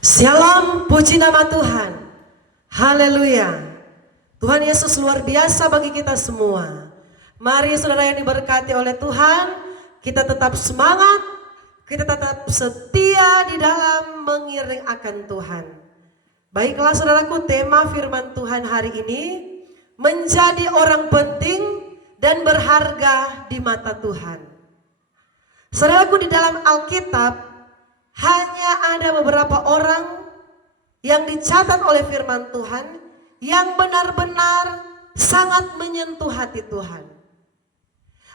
Shalom, puji nama Tuhan. Haleluya. Tuhan Yesus luar biasa bagi kita semua. Mari saudara yang diberkati oleh Tuhan, kita tetap semangat, kita tetap setia di dalam mengiring akan Tuhan. Baiklah saudaraku, tema firman Tuhan hari ini menjadi orang penting dan berharga di mata Tuhan. Saudaraku, di dalam Alkitab hanya ada beberapa orang yang dicatat oleh firman Tuhan yang benar-benar sangat menyentuh hati Tuhan.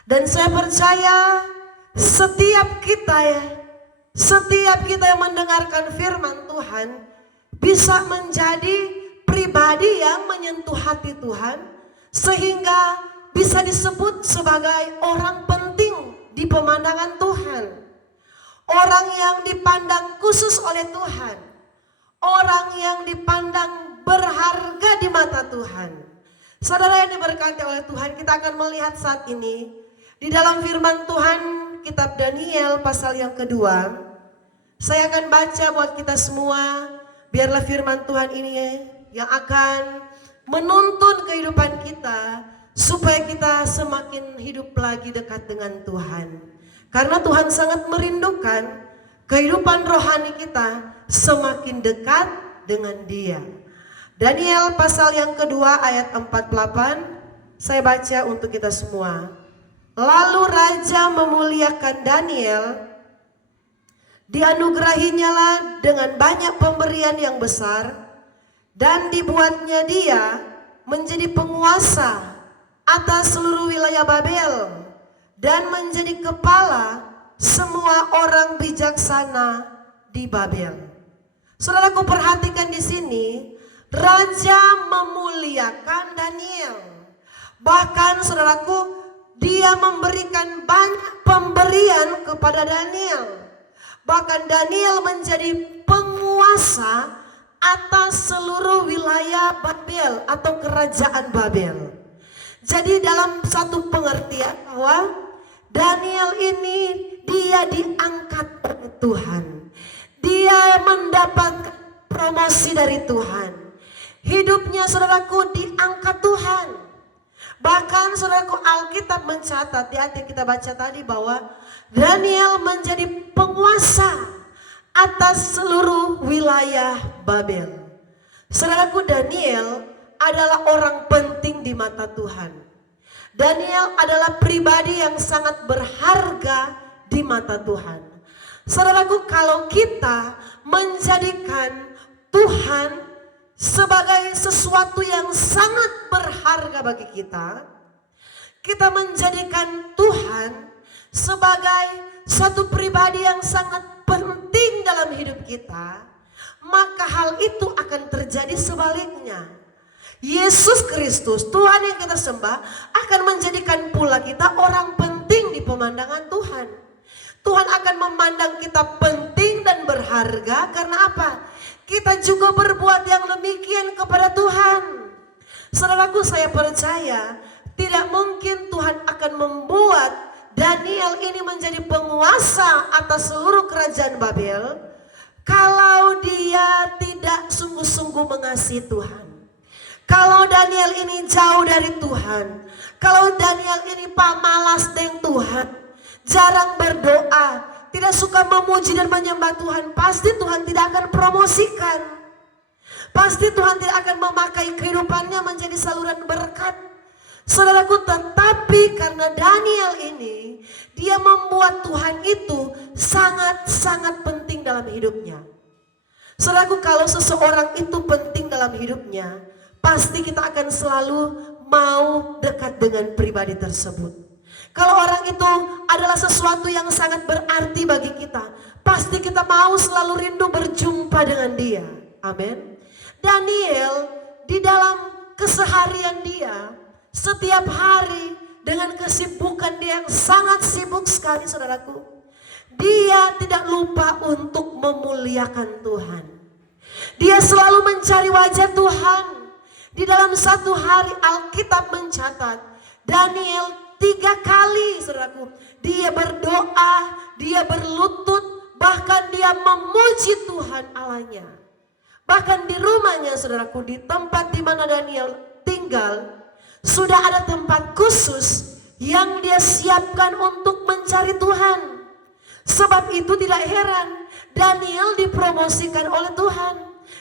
Dan saya percaya setiap kita yang mendengarkan firman Tuhan bisa menjadi pribadi yang menyentuh hati Tuhan, sehingga bisa disebut sebagai orang penting di pemandangan Tuhan. Orang yang dipandang khusus oleh Tuhan, orang yang dipandang berharga di mata Tuhan. Saudara yang diberkati oleh Tuhan, kita akan melihat saat ini di dalam firman Tuhan kitab Daniel pasal yang kedua. Saya akan baca buat kita semua, biarlah firman Tuhan ini yang akan menuntun kehidupan kita supaya kita semakin hidup lagi dekat dengan Tuhan. Karena Tuhan sangat merindukan kehidupan rohani kita semakin dekat dengan Dia. Daniel pasal yang kedua ayat 48, saya baca untuk kita semua. Lalu Raja memuliakan Daniel, dianugerahinyalah dengan banyak pemberian yang besar, dan dibuatnya dia menjadi penguasa atas seluruh wilayah Babel, dan menjadi kepala semua orang bijaksana di Babel. Saudaraku, perhatikan di sini, Raja memuliakan Daniel. Bahkan saudaraku, dia memberikan banyak pemberian kepada Daniel. Bahkan Daniel menjadi penguasa atas seluruh wilayah Babel atau kerajaan Babel. Jadi dalam satu pengertian bahwa Daniel ini dia diangkat oleh Tuhan. Dia mendapat promosi dari Tuhan. Hidupnya saudaraku diangkat Tuhan. Bahkan saudaraku, Alkitab mencatat di ayat yang kita baca tadi bahwa Daniel menjadi penguasa atas seluruh wilayah Babel. Saudaraku, Daniel adalah orang penting di mata Tuhan. Daniel adalah pribadi yang sangat berharga di mata Tuhan. Saudaraku, kalau kita menjadikan Tuhan sebagai sesuatu yang sangat berharga bagi kita, kita menjadikan Tuhan sebagai satu pribadi yang sangat penting dalam hidup kita, maka hal itu akan terjadi sebaliknya. Yesus Kristus, Tuhan yang kita sembah, akan menjadikan pula kita orang penting di pemandangan Tuhan. Tuhan akan memandang kita penting dan berharga karena apa? Kita juga berbuat yang demikian kepada Tuhan. Saudaraku, saya percaya tidak mungkin Tuhan akan membuat Daniel ini menjadi penguasa atas seluruh kerajaan Babel kalau dia tidak sungguh-sungguh mengasihi Tuhan. Kalau Daniel ini jauh dari Tuhan, kalau Daniel ini pamalas dengan Tuhan, jarang berdoa, tidak suka memuji dan menyembah Tuhan, pasti Tuhan tidak akan promosikan. Pasti Tuhan tidak akan memakai kehidupannya menjadi saluran berkat. Saudaraku, tetapi karena Daniel ini, dia membuat Tuhan itu sangat-sangat penting dalam hidupnya. Saudaraku, kalau seseorang itu penting dalam hidupnya, pasti kita akan selalu mau dekat dengan pribadi tersebut. Kalau orang itu adalah sesuatu yang sangat berarti bagi kita, pasti kita mau selalu rindu berjumpa dengan dia. Amin. Daniel di dalam keseharian dia, setiap hari dengan kesibukan dia yang sangat sibuk sekali, saudaraku, dia tidak lupa untuk memuliakan Tuhan. Dia selalu mencari wajah Tuhan. Di dalam satu hari Alkitab mencatat Daniel 3 kali, saudaraku, dia berdoa, dia berlutut bahkan dia memuji Tuhan Allahnya. Bahkan di rumahnya saudaraku, di tempat di mana Daniel tinggal, sudah ada tempat khusus yang dia siapkan untuk mencari Tuhan. Sebab itu tidak heran Daniel dipromosikan oleh Tuhan.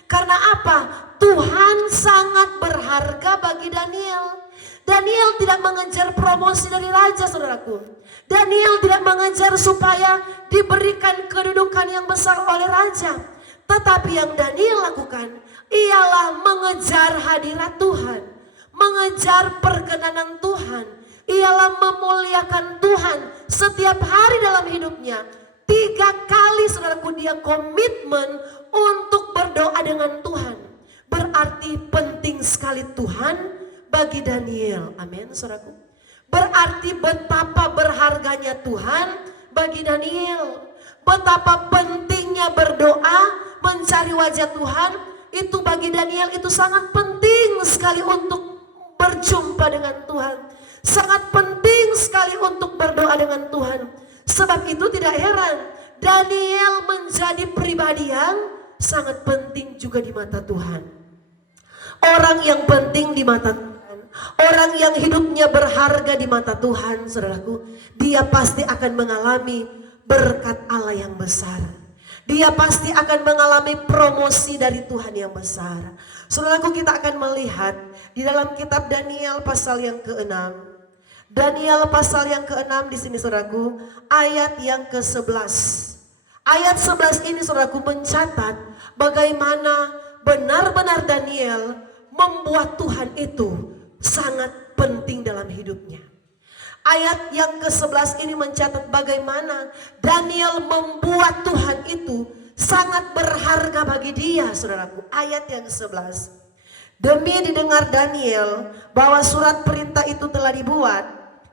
Karena apa? Tuhan sangat berharga bagi Daniel. Daniel tidak mengejar promosi dari raja, saudaraku. Daniel tidak mengejar supaya diberikan kedudukan yang besar oleh raja. Tetapi yang Daniel lakukan ialah mengejar hadirat Tuhan, mengejar perkenanan Tuhan, ialah memuliakan Tuhan setiap hari dalam hidupnya. 3 kali saudaraku dia komitmen untuk berdoa dengan Tuhan. Berarti penting sekali Tuhan bagi Daniel. Amin saudaraku. Berarti betapa berharganya Tuhan bagi Daniel. Betapa pentingnya berdoa, mencari wajah Tuhan. Itu bagi Daniel itu sangat penting sekali untuk berjumpa dengan Tuhan. Sangat penting sekali untuk berdoa dengan Tuhan. Sebab itu tidak heran Daniel menjadi pribadi yang sangat penting juga di mata Tuhan. Orang yang penting di mata Tuhan, orang yang hidupnya berharga di mata Tuhan, saudaraku, dia pasti akan mengalami berkat Allah yang besar. Dia pasti akan mengalami promosi dari Tuhan yang besar. Saudaraku, kita akan melihat di dalam kitab Daniel pasal yang ke-6. Daniel pasal yang ke-6 di sini saudaraku, ayat yang ke-11. Ayat 11 ini saudaraku mencatat bagaimana benar-benar Daniel membuat Tuhan itu sangat penting dalam hidupnya. Ayat yang ke-11 ini mencatat bagaimana Daniel membuat Tuhan itu sangat berharga bagi dia, saudaraku. Ayat yang ke-11. Demi didengar Daniel bahwa surat perintah itu telah dibuat,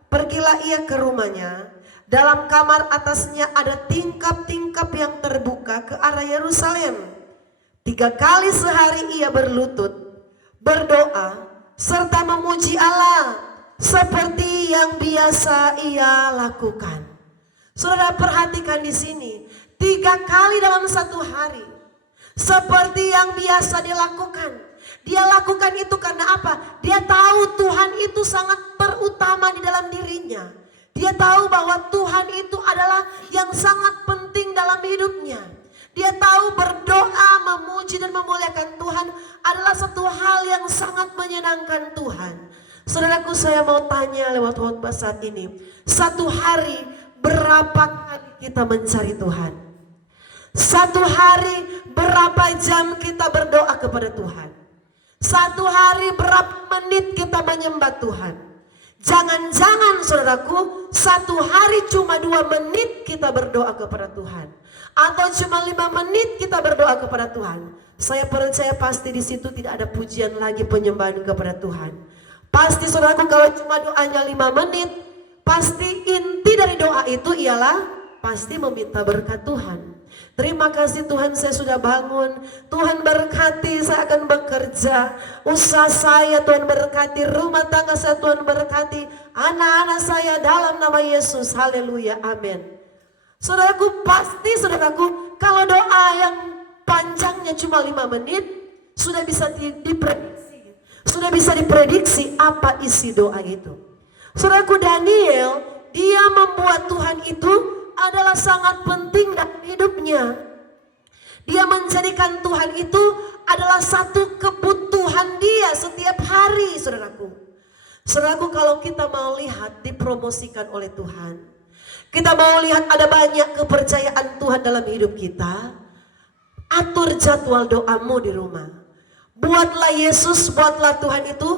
pergilah ia ke rumahnya. Dalam kamar atasnya ada tingkap-tingkap yang terbuka ke arah Yerusalem. 3 kali sehari ia berlutut, berdoa, serta memuji Allah seperti yang biasa ia lakukan. Saudara perhatikan di sini, 3 kali dalam satu hari, seperti yang biasa dilakukan. Dia lakukan itu karena apa? Dia tahu Tuhan itu sangat terutama di dalam dirinya. Dia tahu bahwa Tuhan itu adalah yang sangat penting dalam hidupnya. Dia tahu berdoa, memuji dan memuliakan Tuhan adalah satu hal yang sangat menyenangkan Tuhan. Saudaraku, saya mau tanya lewat khotbah saat ini. Satu hari berapa kali kita mencari Tuhan? Satu hari berapa jam kita berdoa kepada Tuhan? Satu hari berapa menit kita menyembah Tuhan? Jangan-jangan saudaraku, satu hari cuma 2 menit kita berdoa kepada Tuhan. Atau cuma 5 menit kita berdoa kepada Tuhan. Saya percaya pasti di situ tidak ada pujian lagi, penyembahan kepada Tuhan. Pasti saudaraku kalau cuma doanya 5 menit, pasti inti dari doa itu ialah pasti meminta berkat Tuhan. Terima kasih Tuhan, saya sudah bangun. Tuhan berkati, saya akan bekerja. Usaha saya Tuhan berkati, rumah tangga saya Tuhan berkati, anak-anak saya dalam nama Yesus. Haleluya, amin. Saudaraku, pasti saudaraku, kalau doa yang panjangnya cuma 5 menit, sudah bisa diprediksi. Sudah bisa diprediksi apa isi doa itu. Saudaraku, Daniel, dia membuat Tuhan itu adalah sangat penting dalam hidupnya. Dia menjadikan Tuhan itu adalah satu kebutuhan dia setiap hari, saudaraku. Saudaraku, kalau kita mau lihat dipromosikan oleh Tuhan, kita mau lihat ada banyak kepercayaan Tuhan dalam hidup kita, atur jadwal doamu di rumah. Buatlah Yesus, buatlah Tuhan itu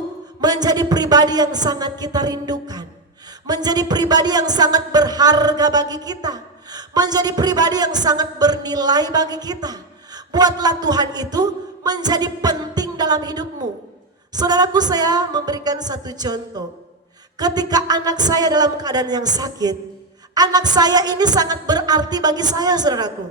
menjadi pribadi yang sangat kita rindukan. Menjadi pribadi yang sangat berharga bagi kita. Menjadi pribadi yang sangat bernilai bagi kita. Buatlah Tuhan itu menjadi penting dalam hidupmu. Saudaraku, saya memberikan satu contoh. Ketika anak saya dalam keadaan yang sakit, anak saya ini sangat berarti bagi saya, saudaraku.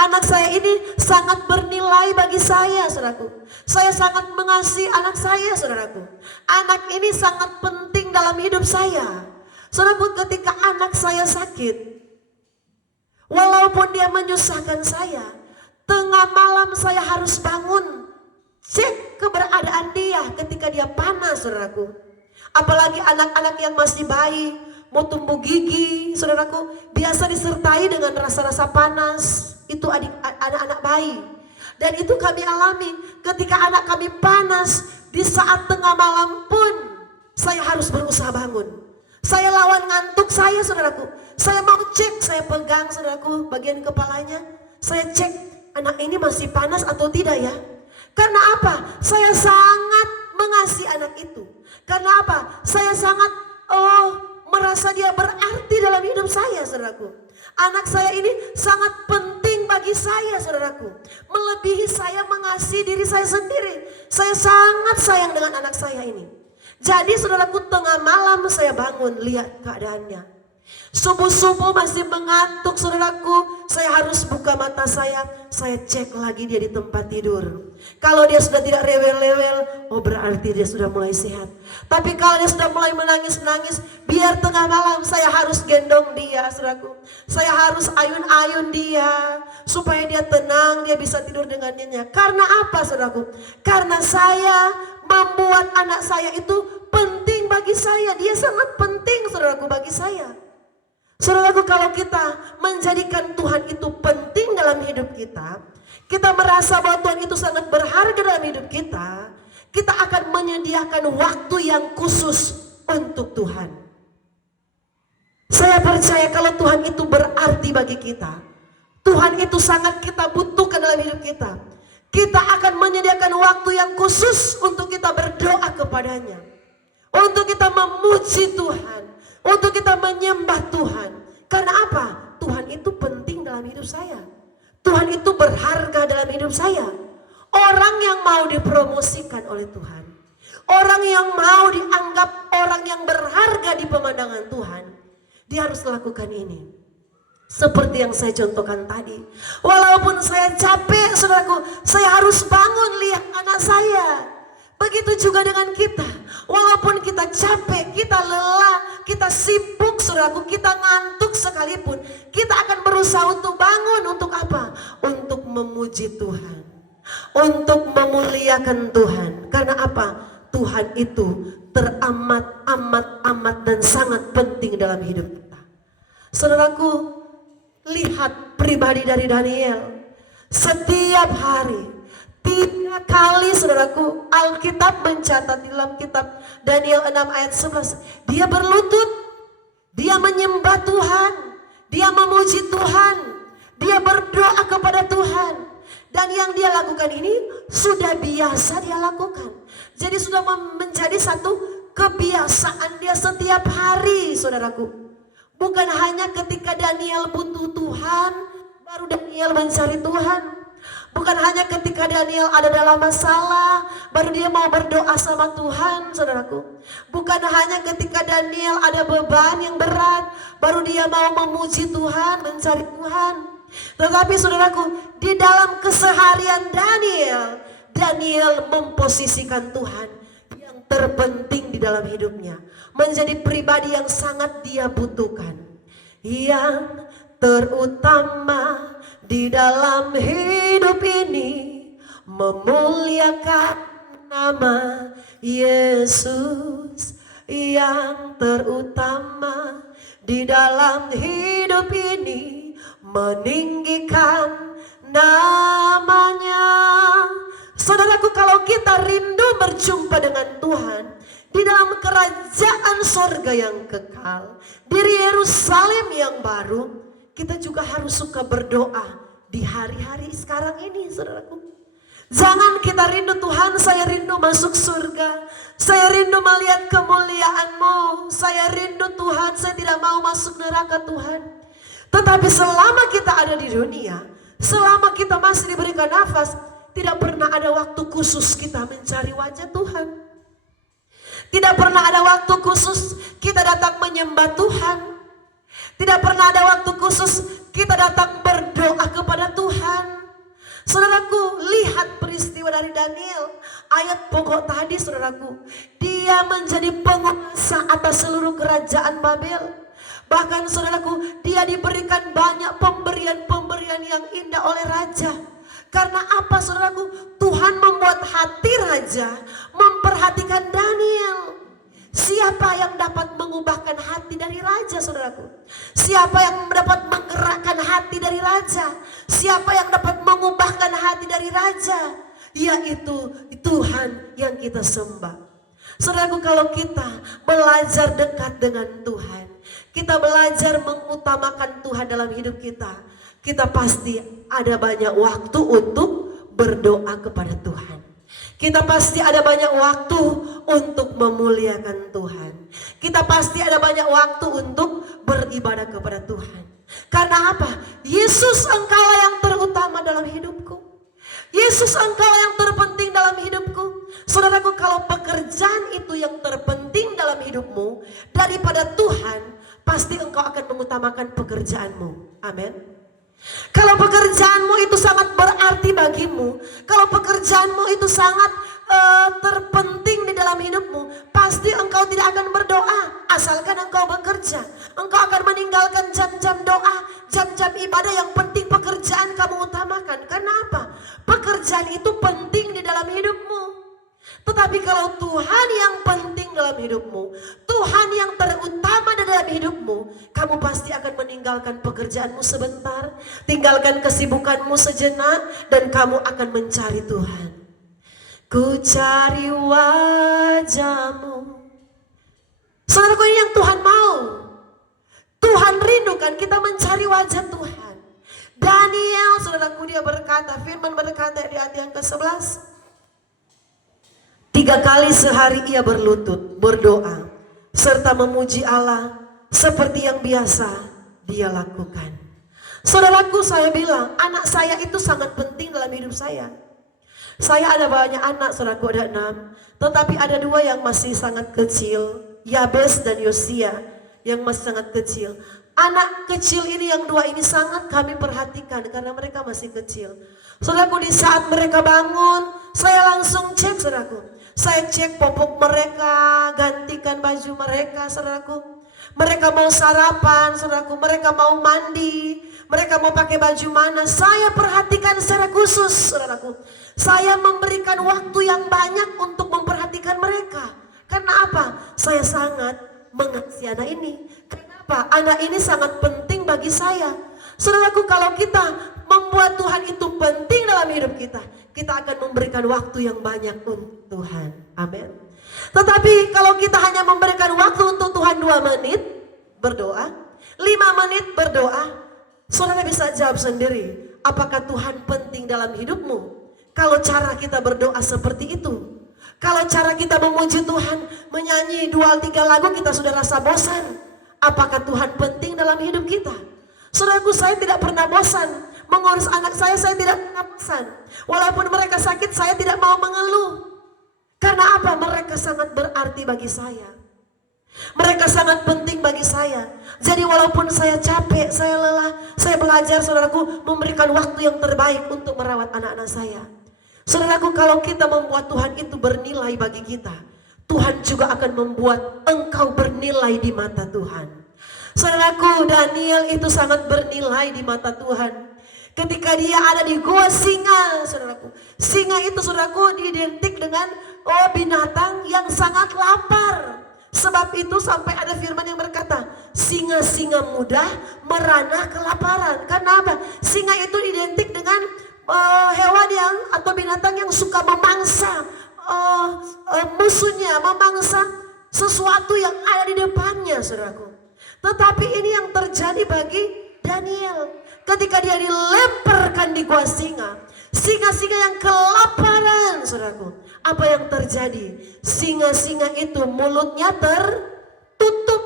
Anak saya ini sangat bernilai bagi saya, saudaraku. Saya sangat mengasihi anak saya, saudaraku. Anak ini sangat penting dalam hidup saya. Saudaraku, ketika anak saya sakit, Walaupun dia menyusahkan saya, tengah malam saya harus bangun, cek keberadaan dia ketika dia panas, saudaraku. Apalagi anak-anak yang masih bayi, mau tumbuh gigi, saudaraku, biasa disertai dengan rasa-rasa panas. Itu anak-anak bayi. Dan itu kami alami ketika anak kami panas, di saat tengah malam pun saya harus berusaha bangun. Saya lawan ngantuk saya, saudaraku. Saya mau cek, saya pegang, saudaraku, bagian kepalanya. Saya cek, anak ini masih panas atau tidak ya? Karena apa? Saya sangat mengasihi anak itu. Karena apa? Saya sangat merasa dia berarti dalam hidup saya, saudaraku. Anak saya ini sangat penting bagi saya, saudaraku. Melebihi saya mengasihi diri saya sendiri. Saya sangat sayang dengan anak saya ini. Jadi saudaraku, tengah malam saya bangun, lihat keadaannya. Subuh-subuh masih mengantuk, saudaraku. Saya harus buka mata saya cek lagi dia di tempat tidur. Kalau dia sudah tidak rewel-rewel, berarti dia sudah mulai sehat. Tapi kalau dia sudah mulai menangis-nangis, biar tengah malam saya harus gendong dia, saudaraku. Saya harus ayun-ayun dia, supaya dia tenang, dia bisa tidur dengan nyenyak. Karena apa, saudaraku? Karena saya membuat anak saya itu penting bagi saya. Dia sangat penting, saudaraku, bagi saya. Saudaraku, kalau kita menjadikan Tuhan itu penting dalam hidup kita, kita merasa bahwa Tuhan itu sangat berharga dalam hidup kita, kita akan menyediakan waktu yang khusus untuk Tuhan. Saya percaya kalau Tuhan itu berarti bagi kita, Tuhan itu sangat kita butuhkan dalam hidup kita, kita akan menyediakan waktu yang khusus untuk kita berdoa kepadanya, untuk kita memuji Tuhan, untuk kita menyembah Tuhan. Karena apa? Tuhan itu penting dalam hidup saya. Tuhan itu berharga dalam hidup saya. Orang yang mau dipromosikan oleh Tuhan, orang yang mau dianggap orang yang berharga di pemandangan Tuhan, dia harus lakukan ini. Seperti yang saya contohkan tadi. Walaupun saya capek, saudaraku, saya harus bangun lihat anak saya. Begitu juga dengan kita. Walaupun kita capek, kita lelah, kita sibuk, saudaraku, kita ngantuk sekalipun, kita akan berusaha untuk bangun. Untuk apa? Untuk memuji Tuhan, untuk memuliakan Tuhan. Karena apa? Tuhan itu teramat dan sangat penting dalam hidup kita. Saudaraku, lihat pribadi dari Daniel. Setiap hari, 3 kali, saudaraku, Alkitab mencatat di dalam kitab Daniel 6 ayat 11, dia berlutut, dia menyembah Tuhan, dia memuji Tuhan, dia berdoa kepada Tuhan. Dan yang dia lakukan ini sudah biasa dia lakukan. Jadi sudah menjadi satu kebiasaan dia setiap hari, saudaraku. Bukan hanya ketika Daniel butuh Tuhan, baru Daniel mencari Tuhan. Bukan hanya ketika Daniel ada dalam masalah, baru dia mau berdoa sama Tuhan, saudaraku. Bukan hanya ketika Daniel ada beban yang berat, baru dia mau memuji Tuhan, mencari Tuhan. Tetapi saudaraku, di dalam keseharian Daniel memposisikan Tuhan yang terpenting di dalam hidupnya. Menjadi pribadi yang sangat dia butuhkan. Yang terutama di dalam hidup ini, memuliakan nama Yesus. Yang terutama di dalam hidup ini, meninggikan namanya. Saudaraku, kalau kita rindu berjumpa dengan Tuhan di dalam kerajaan sorga yang kekal, di Yerusalem yang baru, kita juga harus suka berdoa di hari-hari sekarang ini, saudaraku. Jangan kita rindu Tuhan, saya rindu masuk surga, saya rindu melihat kemuliaan-Mu, saya rindu Tuhan, saya tidak mau masuk neraka Tuhan. Tetapi selama kita ada di dunia, selama kita masih diberikan nafas, tidak pernah ada waktu khusus kita mencari wajah Tuhan. Tidak pernah ada waktu khusus kita datang menyembah Tuhan. Tidak pernah ada waktu khusus kita datang berdoa kepada Tuhan. Saudaraku, lihat peristiwa dari Daniel. Ayat pokok tadi, saudaraku. Dia menjadi penguasa atas seluruh kerajaan Babel. Bahkan saudaraku, dia diberikan banyak pemberian pemberian-pemberian yang indah oleh raja. Karena apa saudaraku? Tuhan membuat hati raja memperhatikan Daniel. Siapa yang dapat mengubahkan hati dari raja, saudaraku? Siapa yang dapat menggerakkan hati dari raja? Siapa yang dapat mengubahkan hati dari raja? Yaitu Tuhan yang kita sembah. Saudaraku, kalau kita belajar dekat dengan Tuhan, kita belajar mengutamakan Tuhan dalam hidup kita, kita pasti ada banyak waktu untuk berdoa kepada Tuhan. Kita pasti ada banyak waktu untuk memuliakan Tuhan. Kita pasti ada banyak waktu untuk beribadah kepada Tuhan. Karena apa? Yesus, Engkaulah yang terutama dalam hidupku. Yesus, Engkaulah yang terpenting dalam hidupku. Saudaraku, kalau pekerjaan itu yang terpenting dalam hidupmu daripada Tuhan, pasti engkau akan mengutamakan pekerjaanmu. Amin. Kalau pekerjaanmu itu sangat berarti bagimu, kalau pekerjaanmu itu sangat terpenting di dalam hidupmu, pasti engkau tidak akan berdoa asalkan engkau bekerja. Engkau akan meninggalkan jam-jam doa, jam-jam ibadah. Yang penting pekerjaan kamu utamakan. Karena apa? Pekerjaan itu penting di dalam hidupmu. Tetapi kalau Tuhan yang penting dalam hidupmu, Tuhan yang terutama di dalam hidupmu, kamu pasti akan meninggalkan pekerjaanmu sebentar, tinggalkan kesibukanmu sejenak, dan kamu akan mencari Tuhan. Ku cari wajahmu. Saudaraku, ini yang Tuhan mau. Tuhan rindukan kita mencari wajah Tuhan. Daniel, saudaraku, dia berkata, firman berkata di ayat yang ke-11, 3 kali sehari ia berlutut, berdoa, serta memuji Allah seperti yang biasa dia lakukan. Saudaraku, saya bilang, anak saya itu sangat penting dalam hidup saya. Saya ada banyak anak, saudaraku, ada 6. Tetapi ada 2 yang masih sangat kecil, Yabes dan Yosia, yang masih sangat kecil. Anak kecil ini, yang 2 ini sangat kami perhatikan karena mereka masih kecil. Saudaraku, di saat mereka bangun, saya langsung cek, saudaraku. Saya cek popok mereka, gantikan baju mereka, saudaraku. Mereka mau sarapan, saudaraku. Mereka mau mandi, mereka mau pakai baju mana. Saya perhatikan secara khusus, saudaraku. Saya memberikan waktu yang banyak untuk memperhatikan mereka. Karena apa? Saya sangat mengasihi anak ini. Kenapa? Anak ini sangat penting bagi saya. Saudaraku, kalau kita membuat Tuhan itu penting dalam hidup kita, kita akan memberikan waktu yang banyak untuk Tuhan. Amin. Tetapi kalau kita hanya memberikan waktu untuk Tuhan 2 menit berdoa, 5 menit berdoa, saudara bisa jawab sendiri, apakah Tuhan penting dalam hidupmu? Kalau cara kita berdoa seperti itu, kalau cara kita memuji Tuhan, menyanyi 2-3 lagu kita sudah rasa bosan, apakah Tuhan penting dalam hidup kita? Saudaraku, saya tidak pernah bosan. Mengurus anak saya tidak pernah bosan. Walaupun mereka sakit, saya tidak mau mengeluh. Karena apa? Mereka sangat berarti bagi saya. Mereka sangat penting bagi saya. Jadi walaupun saya capek, saya lelah, saya belajar, saudaraku, memberikan waktu yang terbaik untuk merawat anak-anak saya. Saudaraku, kalau kita membuat Tuhan itu bernilai bagi kita, Tuhan juga akan membuat engkau bernilai di mata Tuhan. Saudaraku, Daniel itu sangat bernilai di mata Tuhan. Ketika dia ada di gua singa, saudaraku. Singa itu, saudaraku, identik dengan binatang yang sangat lapar. Sebab itu sampai ada firman yang berkata, singa-singa muda merana kelaparan. Karena apa? Singa itu identik dengan hewan yang atau binatang yang suka memangsa musuhnya, memangsa sesuatu yang ada di depannya, saudaraku. Tetapi ini yang terjadi bagi Daniel. Ketika dia dilemparkan di gua singa, singa-singa yang kelaparan, saudaraku. Apa yang terjadi? Singa-singa itu mulutnya tertutup.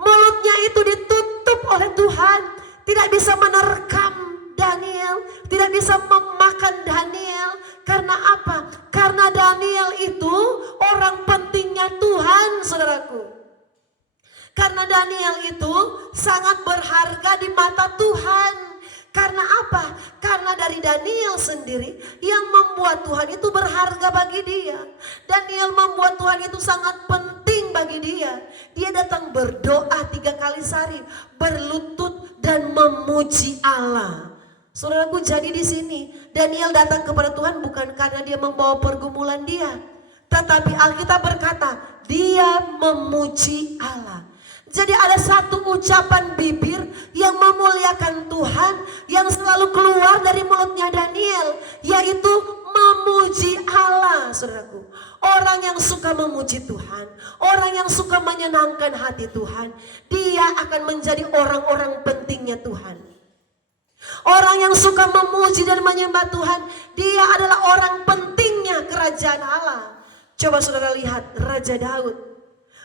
Mulutnya itu ditutup oleh Tuhan. Tidak bisa menerkam Daniel, tidak bisa memakan Daniel. Karena apa? Karena Daniel itu orang pentingnya Tuhan, saudaraku. Karena Daniel itu sangat berharga di mata Tuhan. Karena apa? Karena dari Daniel sendiri yang membuat Tuhan itu berharga bagi dia. Daniel membuat Tuhan itu sangat penting penting bagi dia. Dia datang berdoa 3 kali sehari, berlutut dan memuji Allah. Saudaraku, jadi di sini Daniel datang kepada Tuhan bukan karena dia membawa pergumulan dia, tetapi Alkitab berkata dia memuji Allah. Jadi ada satu ucapan bibir yang memuliakan Tuhan yang selalu keluar dari mulutnya Daniel, yaitu memuji Allah. Saudaraku, orang yang suka memuji Tuhan, orang yang suka menyenangkan hati Tuhan, dia akan menjadi orang-orang pentingnya Tuhan. Orang yang suka memuji dan menyembah Tuhan, dia adalah orang pentingnya kerajaan Allah. Coba saudara lihat Raja Daud.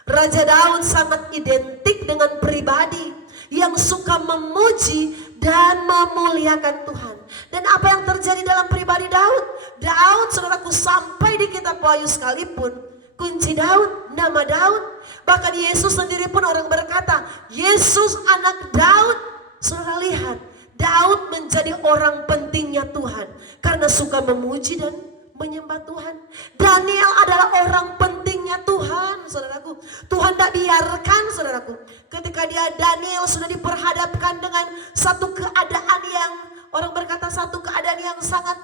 Raja Daud sangat identik dengan pribadi yang suka memuji dan memuliakan Tuhan. Dan apa yang terjadi dalam pribadi Daud? Daud, saudaraku, sampai di kitab Wahyu sekalipun, kunci Daud, nama Daud. Bahkan Yesus sendiri pun orang berkata, Yesus anak Daud. Saudara lihat, Daud menjadi orang pentingnya Tuhan karena suka memuji dan menyembah Tuhan. Daniel adalah orang pentingnya Tuhan, saudaraku. Tuhan tak biarkan, saudaraku, ketika Daniel sudah diperhadapkan dengan satu keadaan yang orang berkata satu keadaan yang sangat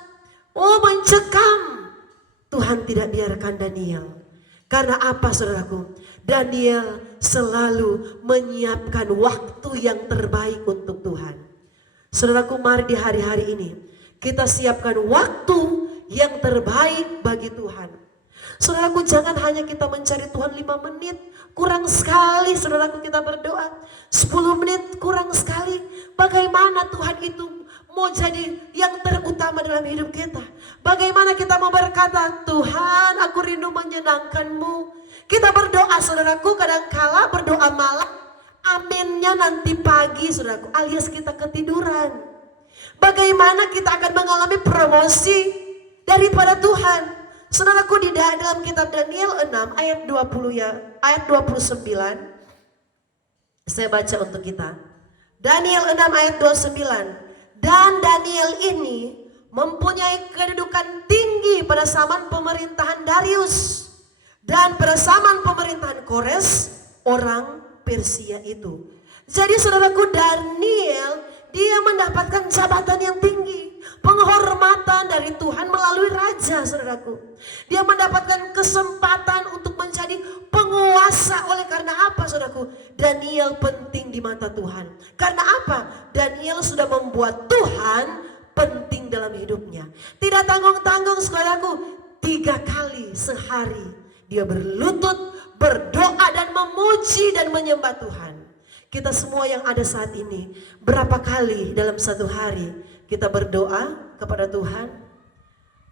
mencekam. Tuhan tidak biarkan Daniel. Karena apa, saudaraku? Daniel selalu menyiapkan waktu yang terbaik untuk Tuhan. Saudaraku, mari di hari-hari ini kita siapkan waktu yang terbaik bagi Tuhan. Saudaraku, jangan hanya kita mencari Tuhan 5 menit, kurang sekali saudaraku kita berdoa. 10 menit kurang sekali. Bagaimana Tuhan itu mau jadi yang terutama dalam hidup kita? Bagaimana kita mau berkata, Tuhan aku rindu menyenangkan-Mu. Kita berdoa, saudaraku, kadangkala berdoa malam, aminnya nanti pagi, saudaraku, alias kita ketiduran. Bagaimana kita akan mengalami promosi daripada Tuhan? Saudaraku, di dalam kitab Daniel 6 ayat 20 ayat 29 saya baca untuk kita. Daniel 6 ayat 29. Dan Daniel ini mempunyai kedudukan tinggi pada zaman pemerintahan Darius dan pada zaman pemerintahan Kores orang Persia itu. Jadi saudaraku, Daniel dia mendapatkan jabatan yang tinggi, penghormatan dari Tuhan melalui raja, saudaraku. Dia mendapatkan kesempatan untuk menjadi penguasa. Oleh karena apa, saudaraku? Daniel penting di mata Tuhan. Karena apa? Daniel sudah membuat Tuhan penting dalam hidupnya. Tidak tanggung-tanggung, saudaraku. 3 kali sehari dia berlutut, berdoa dan memuji dan menyembah Tuhan. Kita semua yang ada saat ini, berapa kali dalam satu hari kita berdoa kepada Tuhan?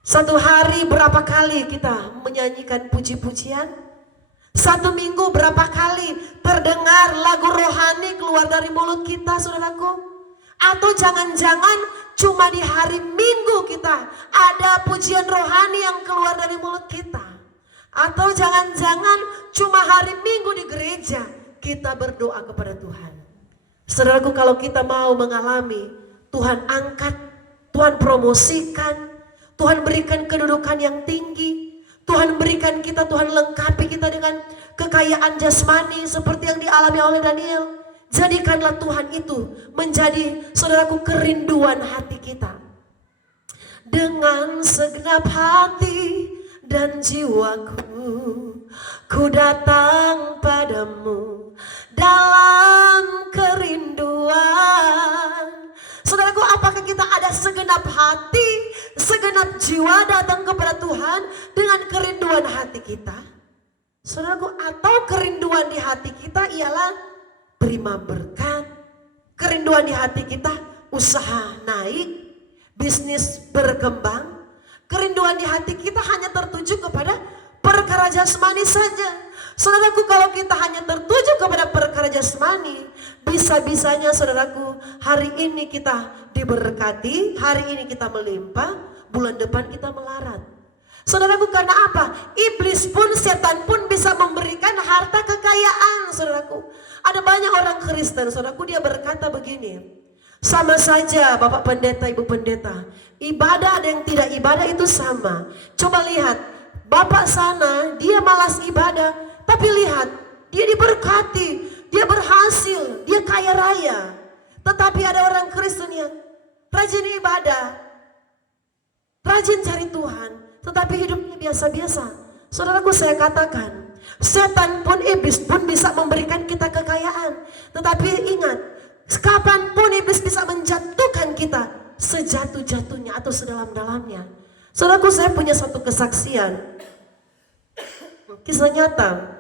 Satu hari berapa kali kita menyanyikan puji-pujian? Satu minggu berapa kali terdengar lagu rohani keluar dari mulut kita, saudaraku? Atau jangan-jangan cuma di hari Minggu kita ada pujian rohani yang keluar dari mulut kita? Atau jangan-jangan cuma hari Minggu di gereja kita berdoa kepada Tuhan? Saudaraku, kalau kita mau mengalami Tuhan angkat, Tuhan promosikan, Tuhan berikan kedudukan yang tinggi, Tuhan berikan kita, Tuhan lengkapi kita dengan kekayaan jasmani seperti yang dialami oleh Daniel. Jadikanlah Tuhan itu menjadi, saudaraku, kerinduan hati kita. Dengan segenap hati dan jiwaku, ku datang padamu dalam kerinduan. Saudaraku, apakah kita ada segenap hati, segenap jiwa datang kepada Tuhan dengan kerinduan hati kita? Saudaraku, atau kerinduan di hati kita ialah terima berkat, kerinduan di hati kita usaha naik, bisnis berkembang, kerinduan di hati kita hanya tertuju kepada perkara jasmani saja. Saudaraku, kalau kita hanya tertuju kepada perkara jasmani, bisa-bisanya saudaraku, hari ini kita diberkati, hari ini kita melimpah, bulan depan kita melarat. Saudaraku, karena apa? Iblis pun, setan pun bisa memberikan harta kekayaan, saudaraku. Ada banyak orang Kristen, saudaraku, dia berkata begini, sama saja Bapak Pendeta, Ibu Pendeta, ibadah ada yang tidak ibadah itu sama. Coba lihat, Bapak sana dia malas ibadah, Tapi lihat, dia diberkati, dia berhasil, dia kaya raya. Tetapi ada orang Kristen yang rajin ibadah, rajin cari Tuhan, tetapi hidupnya biasa-biasa. Saudaraku, saya katakan, setan pun, iblis pun bisa memberikan kita kekayaan. Tetapi ingat, kapanpun iblis bisa menjatuhkan kita sejatuh-jatuhnya atau sedalam-dalamnya. Saudaraku, saya punya satu kesaksian. Kisah nyata.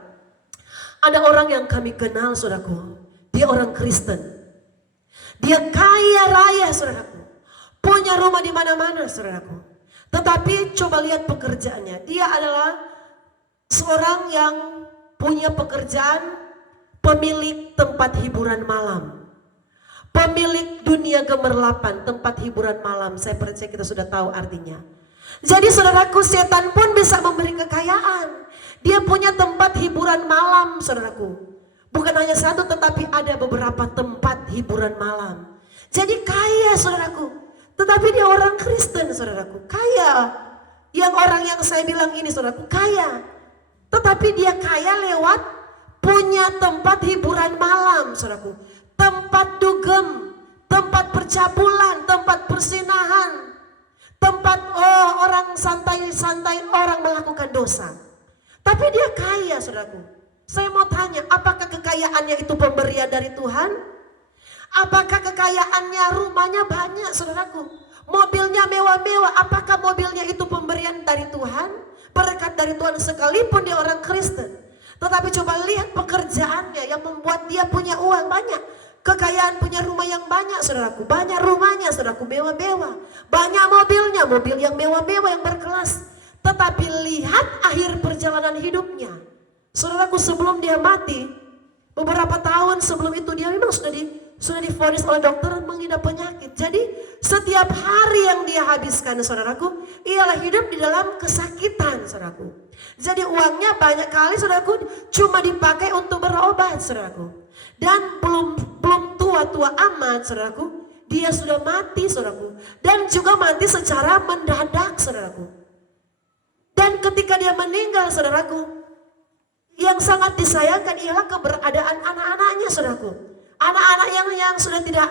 Ada orang yang kami kenal, saudaraku. Dia orang Kristen. Dia kaya raya, saudaraku. Punya rumah di mana-mana, saudaraku. Tetapi coba lihat pekerjaannya. Dia adalah seorang yang punya pekerjaan pemilik tempat hiburan malam. Pemilik dunia gemerlapan, tempat hiburan malam. Saya percaya kita sudah tahu artinya. Jadi saudaraku, setan pun bisa memberi kekayaan. Dia punya tempat hiburan malam, saudaraku. Bukan hanya satu, tetapi ada beberapa tempat hiburan malam. Jadi kaya, saudaraku. Tetapi dia orang Kristen, saudaraku. Kaya. Yang orang yang saya bilang ini, saudaraku, kaya. Tetapi dia kaya lewat punya tempat hiburan malam, saudaraku. Tempat dugem, tempat percabulan, tempat persinahan. Tempat orang santai-santai, orang melakukan dosa. Tapi dia kaya, saudaraku. Saya mau tanya, apakah kekayaannya itu pemberian dari Tuhan? Apakah kekayaannya rumahnya banyak, saudaraku? Mobilnya mewah-mewah, apakah mobilnya itu pemberian dari Tuhan? Berkat dari Tuhan sekalipun dia orang Kristen. Tetapi coba lihat pekerjaannya yang membuat dia punya uang banyak. Kekayaan, punya rumah yang banyak, saudaraku. Banyak rumahnya, saudaraku, mewah-mewah. Banyak mobilnya, mobil yang mewah-mewah yang berkelas. Tetapi lihat akhir perjalanan hidupnya. Saudaraku, sebelum dia mati, beberapa tahun sebelum itu dia memang sudah divonis oleh dokter mengidap penyakit. Jadi setiap hari yang dia habiskan, saudaraku, ialah hidup di dalam kesakitan, saudaraku. Jadi uangnya banyak kali, saudaraku, cuma dipakai untuk berobat, saudaraku. Dan belum tua-tua amat, saudaraku, dia sudah mati, saudaraku. Dan juga mati secara mendadak, saudaraku. Dan ketika dia meninggal, saudaraku, yang sangat disayangkan ialah keberadaan anak-anaknya, saudaraku. Anak-anak yang sudah tidak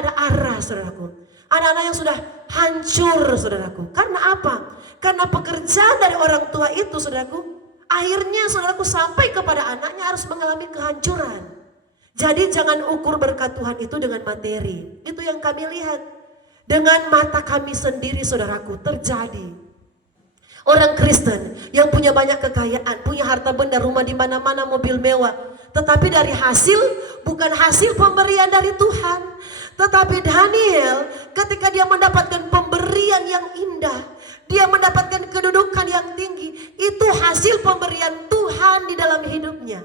ada arah, saudaraku. Anak-anak yang sudah hancur, saudaraku. Karena apa? Karena pekerjaan dari orang tua itu, saudaraku, akhirnya, saudaraku, sampai kepada anaknya harus mengalami kehancuran. Jadi jangan ukur berkat Tuhan itu dengan materi. Itu yang kami lihat. Dengan mata kami sendiri, saudaraku, terjadi. Orang Kristen yang punya banyak kekayaan, punya harta benda, rumah di mana-mana, mobil mewah. Tetapi dari hasil, bukan hasil pemberian dari Tuhan. Tetapi Daniel ketika dia mendapatkan pemberian yang indah, dia mendapatkan kedudukan yang tinggi, itu hasil pemberian Tuhan di dalam hidupnya.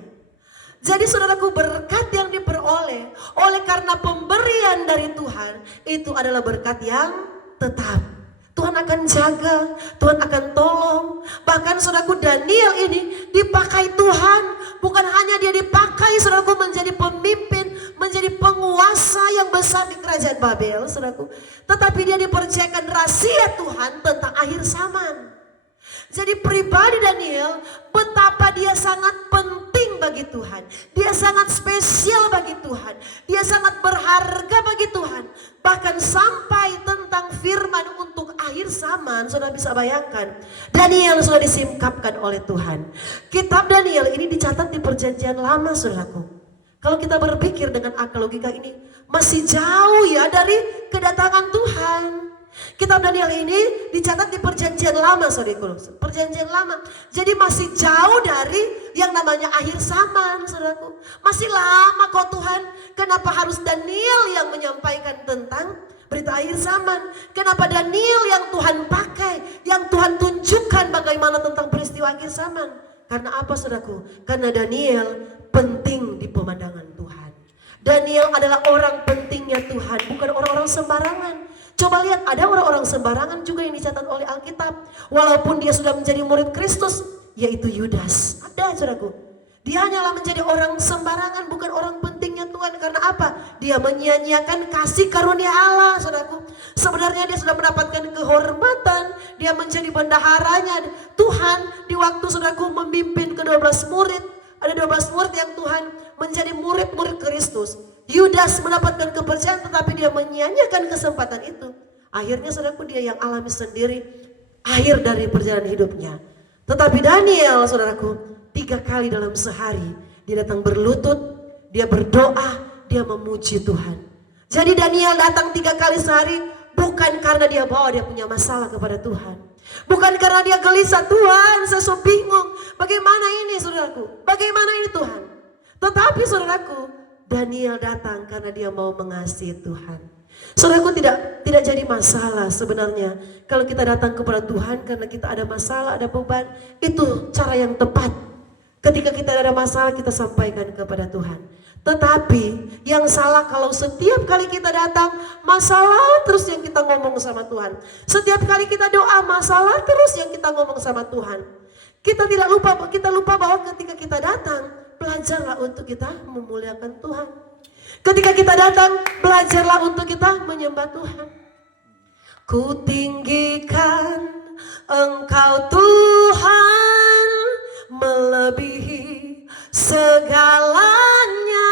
Jadi saudaraku, berkat yang diperoleh oleh karena pemberian dari Tuhan, itu adalah berkat yang tetap. Tuhan akan jaga, Tuhan akan tolong. Bahkan saudaraku, Daniel ini dipakai Tuhan. Bukan hanya dia dipakai, saudaraku, menjadi pemimpin, menjadi penguasa yang besar di kerajaan Babel, saudaraku. Tetapi dia dipercayakan rahasia Tuhan tentang akhir zaman. Jadi pribadi Daniel, betapa dia sangat penting bagi Tuhan. Dia sangat spesial bagi Tuhan. Dia sangat berharga bagi Tuhan. Bahkan sampai tentang firman untuk akhir zaman, saudara bisa bayangkan. Daniel sudah disingkapkan oleh Tuhan. Kitab Daniel ini dicatat di perjanjian lama, saudaraku. Kalau kita berpikir dengan akal logika ini, masih jauh ya dari kedatangan Tuhan. Kitab Daniel ini dicatat di perjanjian lama, saudaraku. Perjanjian lama. Jadi masih jauh dari yang namanya akhir zaman, saudaraku. Masih lama kok Tuhan. Kenapa harus Daniel yang menyampaikan tentang berita akhir zaman? Kenapa Daniel yang Tuhan pakai, yang Tuhan tunjukkan bagaimana tentang peristiwa akhir zaman? Karena apa, saudaraku? Karena Daniel penting di pemandangan Tuhan. Daniel adalah orang pentingnya Tuhan, bukan orang-orang sembarangan. Coba lihat, ada orang-orang sembarangan juga yang dicatat oleh Alkitab. Walaupun dia sudah menjadi murid Kristus, yaitu Yudas. Ada, saudaraku. Dia hanyalah menjadi orang sembarangan, bukan orang penting pentingnya Tuhan. Karena apa? Dia menyia-nyiakan kasih karunia Allah, saudaraku. Sebenarnya dia sudah mendapatkan kehormatan, dia menjadi bendaharanya Tuhan di waktu saudaraku memimpin ke-12 murid. Ada 12 murid yang Tuhan menjadi murid-murid Kristus. Yudas mendapatkan kepercayaan tetapi dia menyia-nyiakan kesempatan itu. Akhirnya saudaraku dia yang alami sendiri akhir dari perjalanan hidupnya. Tetapi Daniel saudaraku 3 kali dalam sehari dia datang berlutut, dia berdoa, dia memuji Tuhan. Jadi Daniel datang 3 kali sehari bukan karena dia bawa dia punya masalah kepada Tuhan. Bukan karena dia gelisah, Tuhan saya so bingung. Bagaimana ini saudaraku? Bagaimana ini Tuhan? Tetapi saudaraku Daniel datang karena dia mau mengasihi Tuhan. Saudaraku tidak jadi masalah sebenarnya. Kalau kita datang kepada Tuhan karena kita ada masalah, ada beban. Itu cara yang tepat. Ketika kita ada masalah kita sampaikan kepada Tuhan. Tetapi yang salah kalau setiap kali kita datang masalah terus yang kita ngomong sama Tuhan. Setiap kali kita doa masalah terus yang kita ngomong sama Tuhan. Kita lupa bahwa ketika kita datang belajarlah untuk kita memuliakan Tuhan. Ketika kita datang belajarlah untuk kita menyembah Tuhan. Ku tinggikan Engkau Tuhan melebihi segalanya,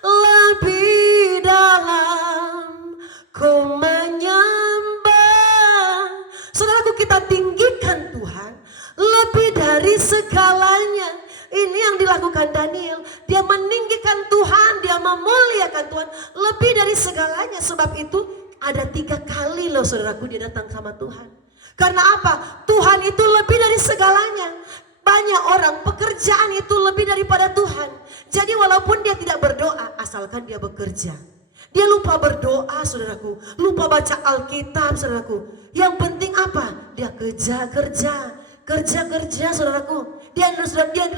lebih dalam ku menyembah. Saudaraku kita tinggikan Tuhan lebih dari segalanya. Ini yang dilakukan Daniel. Dia meninggikan Tuhan, dia memuliakan Tuhan lebih dari segalanya. Sebab itu ada 3 kali loh saudaraku dia datang sama Tuhan. Karena apa? Tuhan itu lebih dari segalanya. Banyak orang pekerjaan itu lebih daripada Tuhan. Jadi walaupun dia tidak berdoa, asalkan dia bekerja. Dia lupa berdoa saudaraku, lupa baca Alkitab saudaraku. Yang penting apa? Dia kerja saudaraku. Dia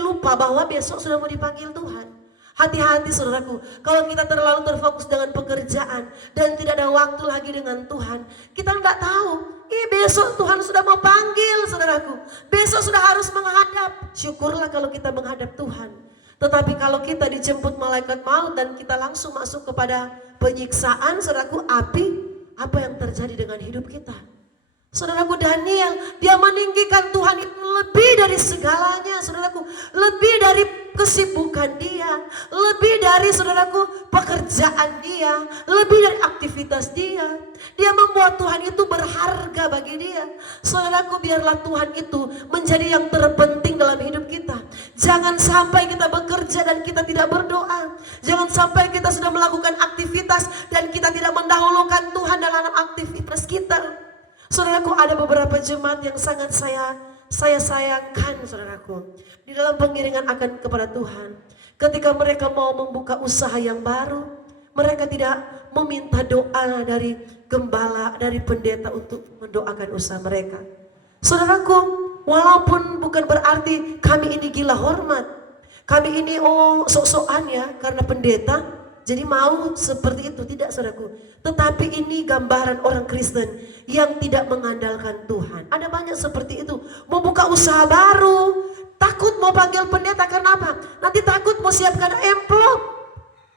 lupa bahwa besok sudah mau dipanggil Tuhan. Hati-hati saudaraku, kalau kita terlalu terfokus dengan pekerjaan dan tidak ada waktu lagi dengan Tuhan, kita nggak tahu. Besok Tuhan sudah mau panggil saudaraku. Besok sudah harus menghadap. Syukurlah kalau kita menghadap Tuhan. Tetapi kalau kita dijemput malaikat maut dan kita langsung masuk kepada penyiksaan saudaraku, api, apa yang terjadi dengan hidup kita? Saudaraku Daniel, dia meninggikan Tuhan itu lebih dari segalanya saudaraku. Lebih dari kesibukan dia, lebih dari saudaraku pekerjaan dia, lebih dari aktivitas dia. Dia membuat Tuhan itu berharga bagi dia. Saudaraku biarlah Tuhan itu menjadi yang terpenting dalam hidup kita. Jangan sampai kita bekerja dan kita tidak berdoa. Jangan sampai kita sudah melakukan aktivitas dan kita tidak mendahulukan Tuhan dalam aktivitas kita. Saudaraku ada beberapa jemaat yang sangat saya sayangkan saudaraku. Di dalam pengiringan akan kepada Tuhan. Ketika mereka mau membuka usaha yang baru. Mereka tidak meminta doa dari gembala, dari pendeta untuk mendoakan usaha mereka. Saudaraku, walaupun bukan berarti kami ini gila hormat. Kami ini sok-sokan ya karena pendeta. Jadi mau seperti itu, tidak saudaraku. Tetapi ini gambaran orang Kristen yang tidak mengandalkan Tuhan. Ada banyak seperti itu. Mau buka usaha baru, takut mau panggil pendeta karena apa? Nanti takut mau siapkan amplop.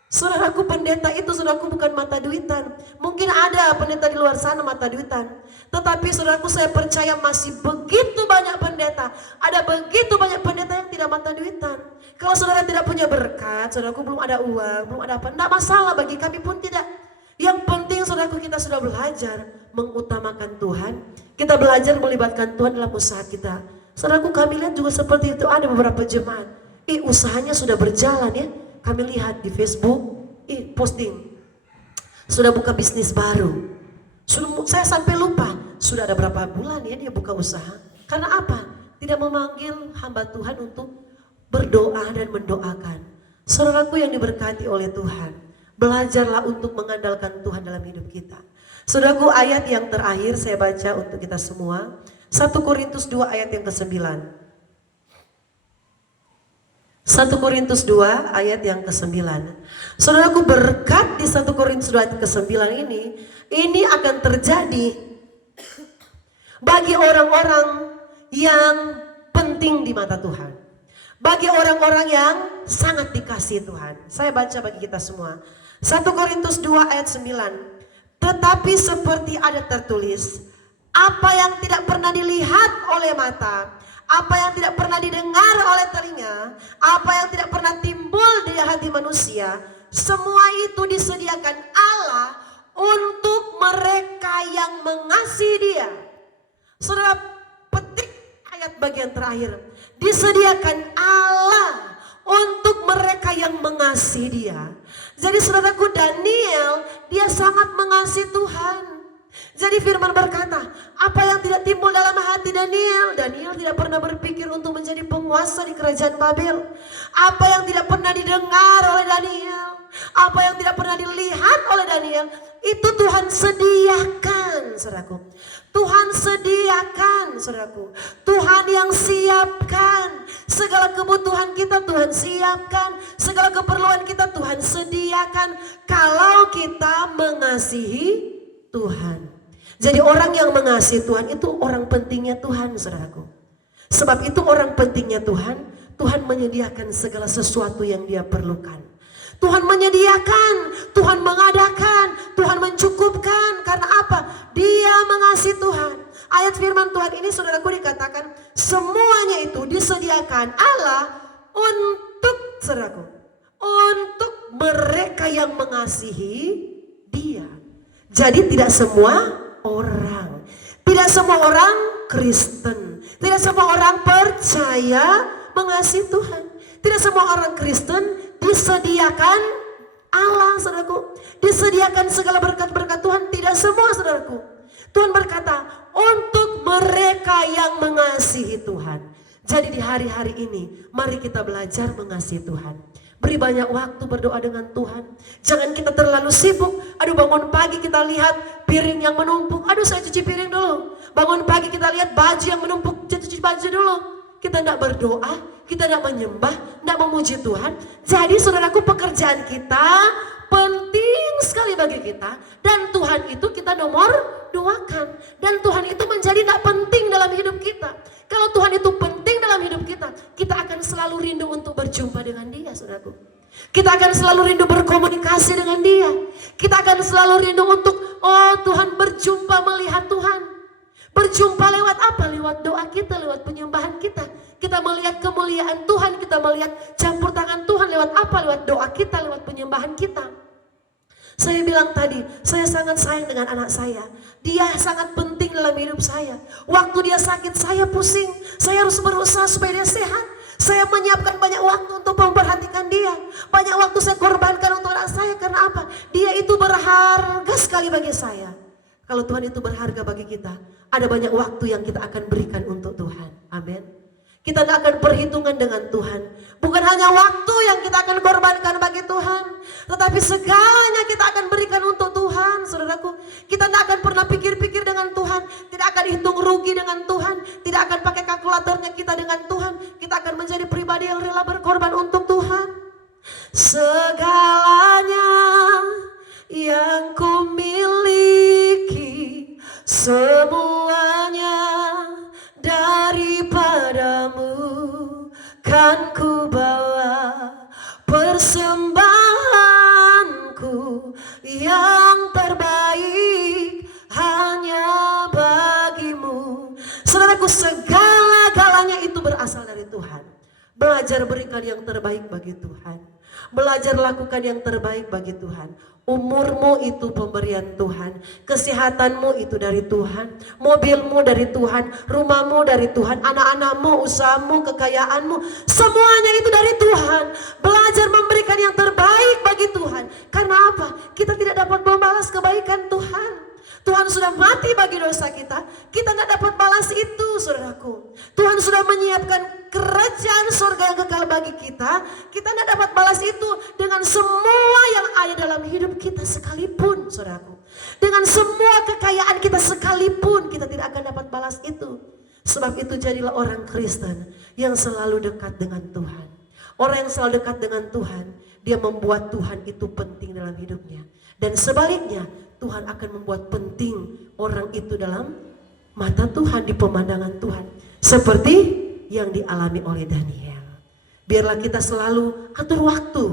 Saudaraku pendeta itu saudaraku bukan mata duitan. Mungkin ada pendeta di luar sana mata duitan. Tetapi saudaraku saya percaya masih begitu banyak pendeta. Ada begitu banyak pendeta yang tidak mata duitan. Kalau saudara tidak punya berkat, saudaraku belum ada uang, belum ada apa, tidak masalah bagi kami pun tidak. Yang penting saudaraku kita sudah belajar mengutamakan Tuhan. Kita belajar melibatkan Tuhan dalam usaha kita. Saudaraku kami lihat juga seperti itu ada beberapa jemaat. Usahanya sudah berjalan ya. Kami lihat di Facebook, posting. Sudah buka bisnis baru. Saya sampai lupa, sudah ada berapa bulan ya dia buka usaha. Karena apa? Tidak memanggil hamba Tuhan untuk berdoa dan mendoakan. Saudaraku yang diberkati oleh Tuhan, belajarlah untuk mengandalkan Tuhan dalam hidup kita. Saudaraku ayat yang terakhir saya baca untuk kita semua. 1 Korintus 2 ayat yang ke-9. 1 Korintus 2 ayat yang ke-9. Saudaraku berkat di 1 Korintus 2 ayat ke-9 ini akan terjadi bagi orang-orang yang penting di mata Tuhan. bagi orang-orang yang sangat dikasihi Tuhan. Saya baca bagi kita semua. 1 Korintus 2 ayat 9. Tetapi seperti ada tertulis, apa yang tidak pernah dilihat oleh mata, apa yang tidak pernah didengar oleh telinga, apa yang tidak pernah timbul di hati manusia, semua itu disediakan Allah untuk mereka yang mengasihi Dia. Saudara, petik ayat bagian terakhir. Disediakan Allah untuk mereka yang mengasihi Dia. Jadi saudaraku, Daniel, dia sangat mengasihi Tuhan. Jadi firman berkata, apa yang tidak timbul dalam hati Daniel, Daniel tidak pernah berpikir untuk menjadi penguasa di kerajaan Babel. Apa yang tidak pernah didengar oleh Daniel, apa yang tidak pernah dilihat oleh Daniel, itu Tuhan sediakan, saudaraku. Tuhan sediakan, saudaraku. Tuhan yang siapkan segala kebutuhan kita, Tuhan siapkan segala keperluan kita, Tuhan sediakan kalau kita mengasihi Tuhan. Jadi orang yang mengasihi Tuhan itu orang pentingnya Tuhan, saudaraku. Sebab itu orang pentingnya Tuhan, Tuhan menyediakan segala sesuatu yang Dia perlukan. Tuhan menyediakan, Tuhan mengadakan, Tuhan mencukupkan. Karena apa? Dia mengasihi Tuhan. Ayat firman Tuhan ini, saudaraku, dikatakan semuanya itu disediakan Allah untuk, saudaraku, untuk mereka yang mengasihi Dia. Jadi tidak semua orang, tidak semua orang Kristen, tidak semua orang percaya mengasihi Tuhan, tidak semua orang Kristen disediakan Allah, saudaraku. Disediakan segala berkat-berkat Tuhan, tidak semua, saudaraku. Tuhan berkata untuk mereka yang mengasihi Tuhan. Jadi di hari-hari ini mari kita belajar mengasihi Tuhan. Beri banyak waktu berdoa dengan Tuhan. Jangan kita terlalu sibuk. Aduh, bangun pagi kita lihat piring yang menumpuk. Aduh, saya cuci piring dulu. Bangun pagi kita lihat baju yang menumpuk. Cuci baju dulu. Kita tidak berdoa, kita tidak menyembah, tidak memuji Tuhan. Jadi saudaraku, pekerjaan kita penting sekali bagi kita. Dan Tuhan itu kita nomor duakan. Dan Tuhan itu menjadi tidak penting dalam hidup kita. Kalau Tuhan itu penting dalam hidup kita, kita akan selalu rindu untuk berjumpa dengan Dia, saudaraku. Kita akan selalu rindu berkomunikasi dengan Dia. Kita akan selalu rindu untuk, oh Tuhan, berjumpa, melihat Tuhan. Berjumpa lewat apa? Lewat doa kita, lewat penyembahan kita. Kita melihat kemuliaan Tuhan, kita melihat campur tangan Tuhan lewat apa? Lewat doa kita, lewat penyembahan kita. Saya bilang tadi, saya sangat sayang dengan anak saya. Dia sangat penting dalam hidup saya. Waktu dia sakit, saya pusing. Saya harus berusaha supaya dia sehat. Saya menyiapkan banyak waktu untuk memperhatikan dia. Banyak waktu saya korbankan untuk anak saya. Karena apa? Dia itu berharga sekali bagi saya. Kalau Tuhan itu berharga bagi kita, ada banyak waktu yang kita akan berikan untuk Tuhan. Amin. Kita tidak akan perhitungan dengan Tuhan. Bukan hanya waktu yang kita akan korbankan bagi Tuhan, tetapi segalanya kita akan berikan untuk Tuhan, saudaraku. Kita tidak akan pernah pikir-pikir dengan Tuhan, tidak akan hitung rugi dengan Tuhan, tidak akan pakai kalkulatornya kita dengan Tuhan. Kita akan menjadi pribadi yang rela berkorban untuk Tuhan. Segalanya yang ku miliki, semuanya daripadamu, kan ku bawa persembahanku yang terbaik hanya bagimu. Saudaraku, segala-galanya itu berasal dari Tuhan. Belajar berikan yang terbaik bagi Tuhan. Belajar lakukan yang terbaik bagi Tuhan. Umurmu itu pemberian Tuhan. Kesehatanmu itu dari Tuhan. Mobilmu dari Tuhan. Rumahmu dari Tuhan. Anak-anakmu, usahamu, kekayaanmu, semuanya itu dari Tuhan. Belajar memberikan yang terbaik bagi Tuhan. Karena apa? Kita tidak dapat membalas kebaikan Tuhan. Tuhan sudah mati bagi dosa kita. Kita tidak dapat balas itu, saudaraku. Tuhan sudah menyiapkan kerajaan surga yang kekal bagi kita. Kita tidak dapat balas itu dengan semua yang ada dalam hidup kita sekalipun, saudaraku. Dengan semua kekayaan kita sekalipun, kita tidak akan dapat balas itu. Sebab itu jadilah orang Kristen yang selalu dekat dengan Tuhan. Orang yang selalu dekat dengan Tuhan, dia membuat Tuhan itu penting dalam hidupnya. Dan sebaliknya, Tuhan akan membuat penting orang itu dalam mata Tuhan, di pemandangan Tuhan. Seperti yang dialami oleh Daniel. Biarlah kita selalu atur waktu,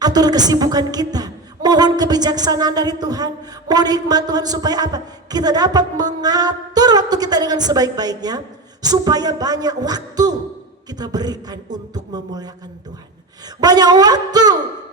atur kesibukan kita. Mohon kebijaksanaan dari Tuhan, mohon hikmat Tuhan supaya apa? Kita dapat mengatur waktu kita dengan sebaik-baiknya, supaya banyak waktu kita berikan untuk memuliakan Tuhan. Banyak waktu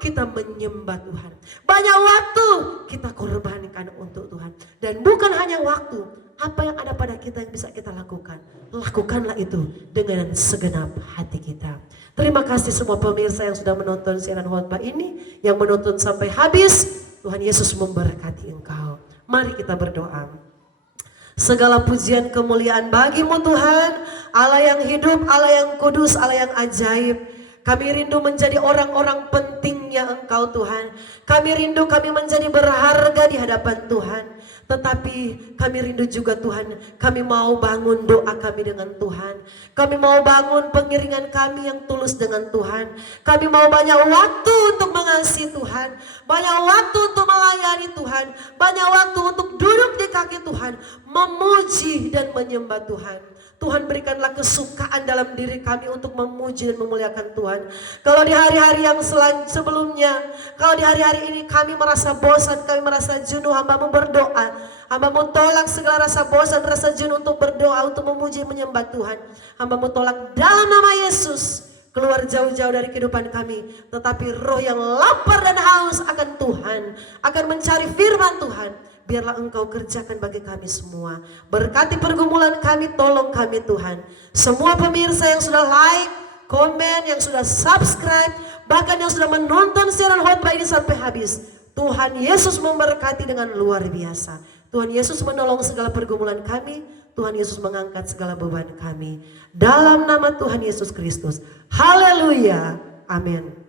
kita menyembah Tuhan. Banyak waktu kita korbankan untuk Tuhan. Dan bukan hanya waktu, apa yang ada pada kita yang bisa kita lakukan, lakukanlah itu dengan segenap hati kita. Terima kasih semua pemirsa yang sudah menonton siaran khotbah ini, yang menonton sampai habis. Tuhan Yesus memberkati engkau. Mari kita berdoa. Segala pujian kemuliaan bagimu Tuhan, Allah yang hidup, Allah yang kudus, Allah yang ajaib. Kami rindu menjadi orang-orang pentingnya Engkau Tuhan. Kami rindu kami menjadi berharga di hadapan Tuhan. Tetapi kami rindu juga Tuhan, kami mau bangun doa kami dengan Tuhan. Kami mau bangun pengiringan kami yang tulus dengan Tuhan. Kami mau banyak waktu untuk mengasihi Tuhan. Banyak waktu untuk melayani Tuhan. Banyak waktu untuk duduk di kaki Tuhan, memuji dan menyembah Tuhan. Tuhan berikanlah kesukaan dalam diri kami untuk memuji dan memuliakan Tuhan. Kalau di hari-hari yang sebelumnya, kalau di hari-hari ini kami merasa bosan, kami merasa jenuh, hamba-Mu berdoa. Hamba-Mu tolak segala rasa bosan, rasa jenuh untuk berdoa, untuk memuji, menyembah Tuhan. Hamba-Mu tolak dalam nama Yesus. Keluar jauh-jauh dari kehidupan kami. Tetapi roh yang lapar dan haus akan Tuhan, akan mencari firman Tuhan, biarlah Engkau kerjakan bagi kami semua. Berkati pergumulan kami, tolong kami Tuhan. Semua pemirsa yang sudah like, komen, yang sudah subscribe, bahkan yang sudah menonton siaran khotbah ini sampai habis, Tuhan Yesus memberkati dengan luar biasa. Tuhan Yesus menolong segala pergumulan kami. Tuhan Yesus mengangkat segala beban kami. Dalam nama Tuhan Yesus Kristus. Haleluya. Amin.